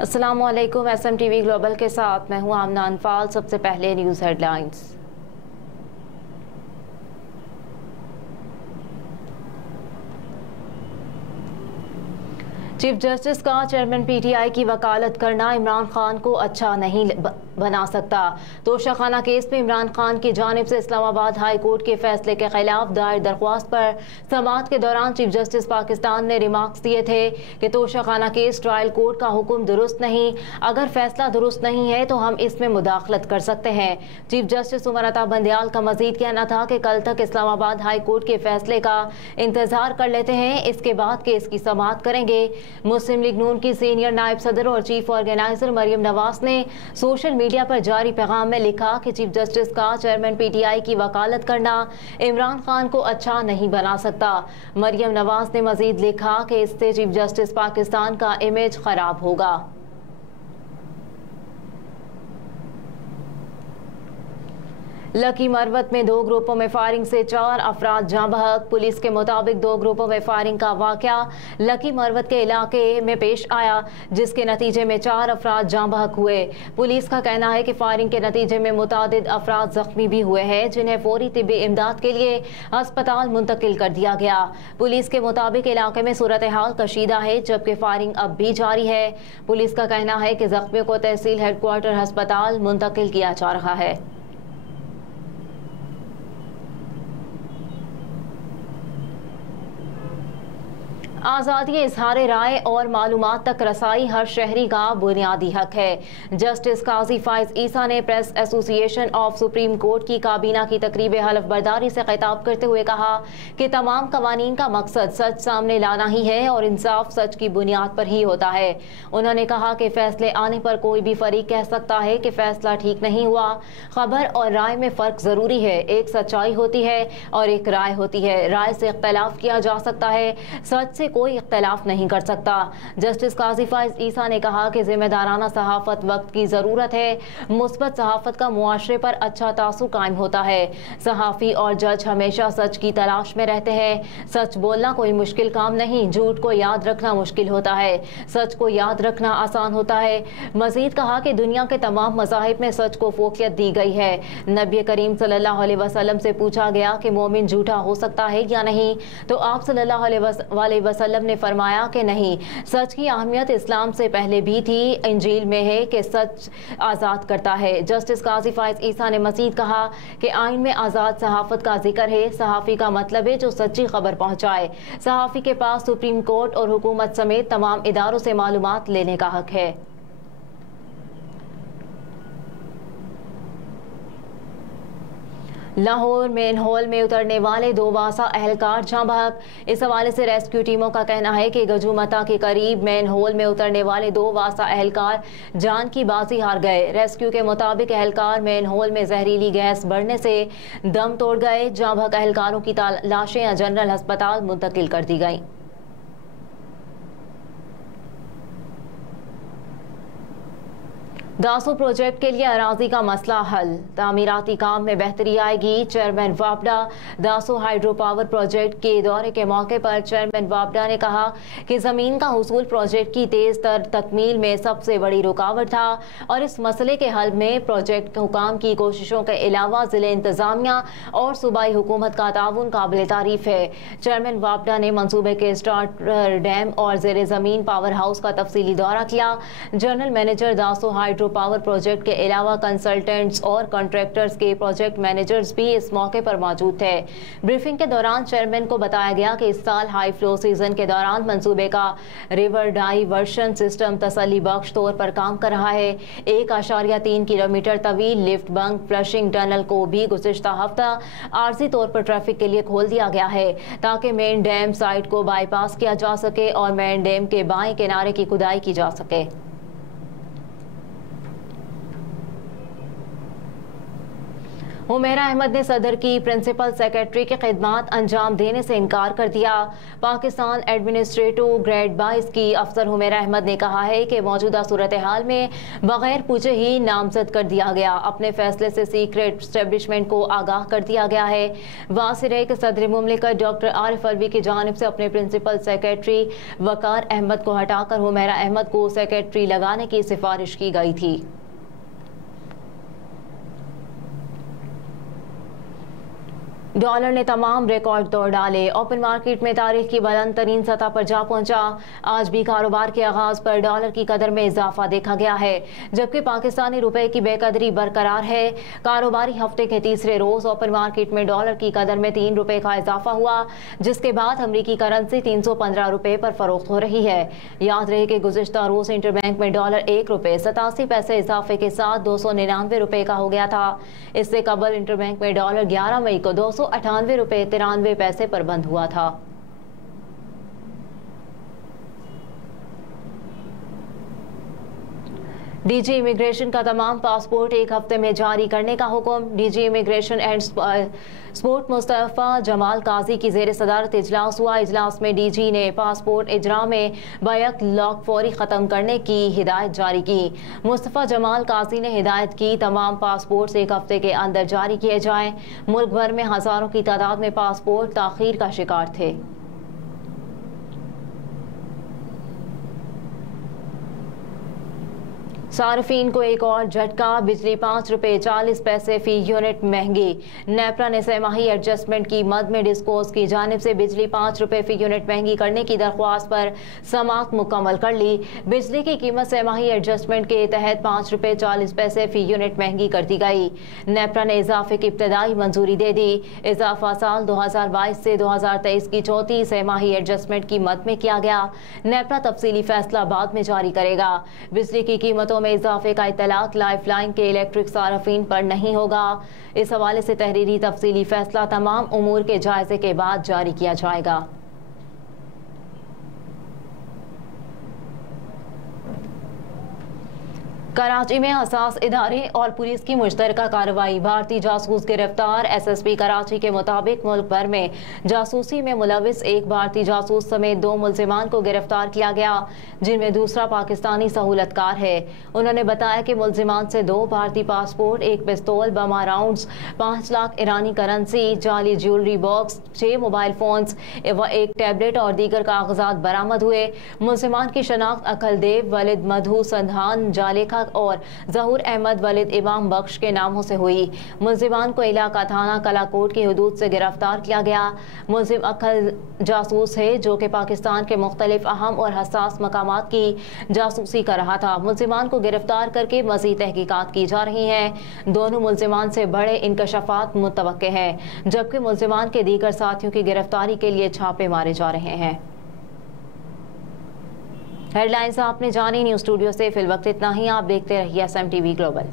अस्सलामुअलैकुम। SMTV global के साथ मैं हूं आमना अनफाल। सबसे पहले न्यूज़ हेडलाइंस। चीफ जस्टिस का चेयरमैन PTI की वकालत करना इमरान खान को अच्छा नहीं बना सकता। तोशाखाना केस में इमरान खान की जानिब से इस्लामाबाद हाई कोर्ट के फैसले के खिलाफ दायर दरख्वास्त पर समाअत के दौरान चीफ जस्टिस पाकिस्तान ने रिमार्क्स दिए थे कि तोशाखाना केस ट्रायल कोर्ट का हुक्म दुरुस्त नहीं, अगर फैसला दुरुस्त नहीं है तो हम इसमें मुदाखलत कर सकते हैं। चीफ जस्टिस उमर अता बंदयाल का मजीद कहना था कि कल तक इस्लामाबाद हाई कोर्ट के फैसले का इंतजार कर लेते हैं, इसके बाद केस की समाअत करेंगे। मुस्लिम लीग नून की सीनियर नायब सदर और चीफ ऑर्गेनाइजर मरियम नवाज ने सोशल मीडिया पर जारी पैगाम में लिखा कि चीफ जस्टिस का चेयरमैन PTI की वकालत करना इमरान खान को अच्छा नहीं बना सकता। मरियम नवाज ने मजीद लिखा कि इससे चीफ जस्टिस पाकिस्तान का इमेज खराब होगा। लकी मरवत में 2 ग्रुपों में फायरिंग से 4 अफराद जाँ बहक। पुलिस के मुताबिक 2 ग्रुपों में फायरिंग का वाकया लकी मरवत के इलाके में पेश आया, जिसके नतीजे में 4 अफराद जाँ बहक हुए। पुलिस का कहना है कि फायरिंग के नतीजे में मुतादिद अफराद जख्मी भी हुए हैं, जिन्हें फौरी तिब्बी इमदाद के लिए अस्पताल मुंतकिल कर दिया गया। पुलिस के मुताबिक इलाके में सूरत हाल कशीदा है, जबकि फायरिंग अब भी जारी है। पुलिस का कहना है कि जख्मियों को तहसील हेडक्वार्टर अस्पताल मुंतकिल किया जा रहा है। आज़ादी इज़हार राय और मालूमात तक रसाई हर शहरी का बुनियादी हक है। जस्टिस काजी फाइज ईसा ने press association of supreme court की काबीना की तकरीब हलफ बर्दारी से खिताब करते हुए कहा कि तमाम कवानीन का मकसद सच सामने लाना ही है और इंसाफ सच की बुनियाद पर ही होता है। उन्होंने कहा कि फैसले आने पर कोई भी फरीक कह सकता है कि फैसला ठीक नहीं हुआ। खबर और राय में फ़र्क ज़रूरी है। एक सच्चाई होती है और एक राय होती है। राय से इख्तलाफ किया जा सकता है, सच से कोई इख्तलाफ नहीं कर सकता। जस्टिस काजी फाइज ईसा ने कहा कि जिम्मेदाराना सहाफत वक्त की ज़रूरत है। मुस्बत सहाफत का मुआशरे पर अच्छा तासुर कायम होता है। सहाफ़ी और जज हमेशा सच की तलाश में रहते हैं। सच बोलना कोई मुश्किल काम नहीं, झूठ को याद रखना मुश्किल होता है, सच को याद रखना आसान होता है। मजीद कहा कि दुनिया के तमाम मज़ाहिब में सच को फोकियत दी गई है। नबी करीम सल्लल्लाहु अलैहि वसल्लम से पूछा गया कि मोमिन झूठा हो सकता है या नहीं, तो आप सल्लल्लाहु अलैहि वसल्लम ने फरमाया कि नहीं। सच की अहमियत इस्लाम से पहले भी थी। इंजील में है कि सच आज़ाद करता है। जस्टिस काजी फाइज ईसा ने मजीद कहा कि आइन में आज़ाद सहाफत का जिक्र है। सहाफ़ी का मतलब है जो सच्ची खबर पहुँचाए। सहाफ़ी के पास सुप्रीम कोर्ट और हुकूमत समेत तमाम इदारों से मालूमात लेने का हक है। लाहौर मेन हॉल में उतरने वाले 2 वासा एहलकार जाँ बहक। इस हवाले से रेस्क्यू टीमों का कहना है कि गजूमता के करीब मेन हॉल में उतरने वाले 2 वासा एहलकार जान की बाजी हार गए। रेस्क्यू के मुताबिक एहलकार मेन हॉल में जहरीली गैस बढ़ने से दम तोड़ गए। जाँ बहक एहलकारों की लाशें जनरल अस्पताल मुंतकिल कर दी गईं। दासो प्रोजेक्ट के लिए अराजी का मसला हल। तामीराती काम में बेहतरी आएगी। चेयरमैन वापडा। दासो हाइड्रो पावर प्रोजेक्ट के दौरे के मौके पर चेयरमैन वापडा ने कहा कि ज़मीन का हुसूल प्रोजेक्ट की तेज़ तर तकमील में सबसे बड़ी रुकावट था और इस मसले के हल में प्रोजेक्ट हुकाम की कोशिशों के अलावा ज़िले इंतज़ामिया और सूबाई हुकूमत का ताउन काबिल तारीफ है। चेयरमैन वापडा ने मनसूबे के स्टार्टर डैम और ज़ेर ज़मीन पावर हाउस का तफसीली दौरा किया। जनरल मैनेजर दासो हाइड्रो पावर प्रोजेक्ट के अलावा कंसल्टेंट्स और कॉन्ट्रैक्टर्स के प्रोजेक्ट मैनेजर्स भी इस मौके पर मौजूद थे। ब्रीफिंग के दौरान चेयरमैन को बताया गया कि इस साल हाई फ्लो सीजन के दौरान मंसूबे का रिवर डाइवर्शन सिस्टम तसल्ली बख्श तौर पर काम कर रहा है। 1.3 किलोमीटर तवील लिफ्ट बंक फ्लशिंग टनल को भी गुज़िश्ता हफ्ता आर्जी तौर पर ट्रैफिक के लिए खोल दिया गया है ताकि मेन डैम साइट को बाईपास किया जा सके और मेन डैम के बाएं किनारे की खुदाई की जा सके। हुमैरा अहमद ने सदर की प्रिंसिपल सेक्रेटरी की खिदमात अंजाम देने से इनकार कर दिया। पाकिस्तान एडमिनिस्ट्रेटिव ग्रेड 22 की अफसर हुमैरा अहमद ने कहा है कि मौजूदा सूरत हाल में बगैर पूछे ही नामजद कर दिया गया। अपने फैसले से सीक्रेट स्टैब्लिशमेंट को आगाह कर दिया गया है। वासिर है कि सदर मुमलिकत डॉक्टर आरिफ अलवी की जानिब से अपने प्रिंसिपल सेक्रेटरी वकार अहमद को हटाकर हुमैरा अहमद को सेक्रेटरी लगाने की सिफारिश की गई थी। डॉलर ने तमाम रिकॉर्ड तोड़ डाले। ओपन मार्केट में तारीख की बुलंद तरीन सतह पर जा पहुंचा। आज भी कारोबार के आगाज पर डॉलर की कदर में इजाफा देखा गया है, जबकि पाकिस्तानी रुपए की बेकदरी बरकरार है। कारोबारी हफ्ते के तीसरे रोज ओपन मार्केट में डॉलर की कदर में 3 रुपए का इजाफा हुआ, जिसके बाद अमरीकी करेंसी 315 रुपए पर फरोख्त हो रही है। याद रहे कि गुज़िश्ता रोज इंटरबैंक में डॉलर 1 रुपए 87 पैसे इजाफे के साथ 299 रुपए का हो गया था। इससे कबल इंटरबैंक में डॉलर 11 मई को 298 रुपए 93 पैसे पर बंद हुआ था। डीजी इमिग्रेशन का तमाम पासपोर्ट एक हफ्ते में जारी करने का हुक्म। DG immigration and sport Mustafa Jamal Kazi की ज़ेर सदारत इजलास हुआ। इजलास में डीजी ने पासपोर्ट इजरा में बैक लॉक फौरी ख़त्म करने की हिदायत जारी की। मुस्तफ़ा जमाल काजी ने हिदायत की तमाम पासपोर्ट एक हफ्ते के अंदर जारी किए जाएँ। मुल्क भर में हज़ारों की तादाद में पासपोर्ट ताख़ीर का शिकार थे। सार्फिन को एक और झटका, बिजली 5 रुपए 40 पैसे फी यूनिट महंगी। नेपरा ने सहमाही एडजस्टमेंट की मद में डिस्कोस की जानिब से बिजली 5 रुपए फी यूनिट महंगी करने की दरख्वास्त पर समाअत मुकम्मल कर ली। बिजली की कीमत सहमाही एडजस्टमेंट के तहत 5 रुपए 40 पैसे फी यूनिट महंगी कर दी गई। नेपरा ने इजाफे की इब्तदाई मंजूरी दे दी। इजाफा साल 2022 से 2023 की चौथी सहमाही एडजस्टमेंट की मद में किया गया। नेपरा तफसीली फैसला बाद में जारी करेगा। बिजली की कीमतों में इजाफे का इत्तलाक लाइफलाइन के इलेक्ट्रिक सार्फिन पर नहीं होगा। इस हवाले से तहरीरी तफसीली फैसला तमाम उमूर के जायजे के बाद जारी किया जाएगा। कराची में हसास इदारे और पुलिस की मुश्तरका कार्रवाई। भारतीय जासूस गिरफ्तार। SSP कराची के मुताबिक मुल्क भर में जासूसी में मुलविस एक भारतीय जासूस समेत 2 मुल्जिमान को गिरफ्तार किया गया, जिनमें दूसरा पाकिस्तानी सहूलतकार है। उन्होंने बताया कि मुल्जिमान से 2 भारतीय पासपोर्ट, 1 पिस्तौल, बमा राउंड्स, 5 लाख ईरानी करेंसी, जाली ज्वेलरी बॉक्स, 6 मोबाइल फोन्स व 1 टैबलेट और दीगर कागजात बरामद हुए। मुल्जिमान की शनाख्त अकलदेव वलिद मधु संधान जालेखा और जहूर अहमद वलिद इमाम बख्श के नामों से हुई। मुल्जिमान को इलाका थाना कलाकोट की हदूद से गिरफ्तार किया गया। मुल्जिम अखल जासूस है जो कि पाकिस्तान के मुख्तलिफ अहम और हसास मकामात की जासूसी कर रहा था। मुल्जिमान को गिरफ्तार करके मज़ीद तहकीकात की जा रही हैं। दोनों मुल्जिमान से बड़े इंकशाफात मुतवक्के हैं, जबकि मुल्जिमान के दीगर साथियों की गिरफ्तारी के लिए छापे मारे जा रहे हैं। हेडलाइंस आपने जानी। न्यूज़ स्टूडियो से फिल वक्त इतना ही। आप देखते रहिए SMTV ग्लोबल।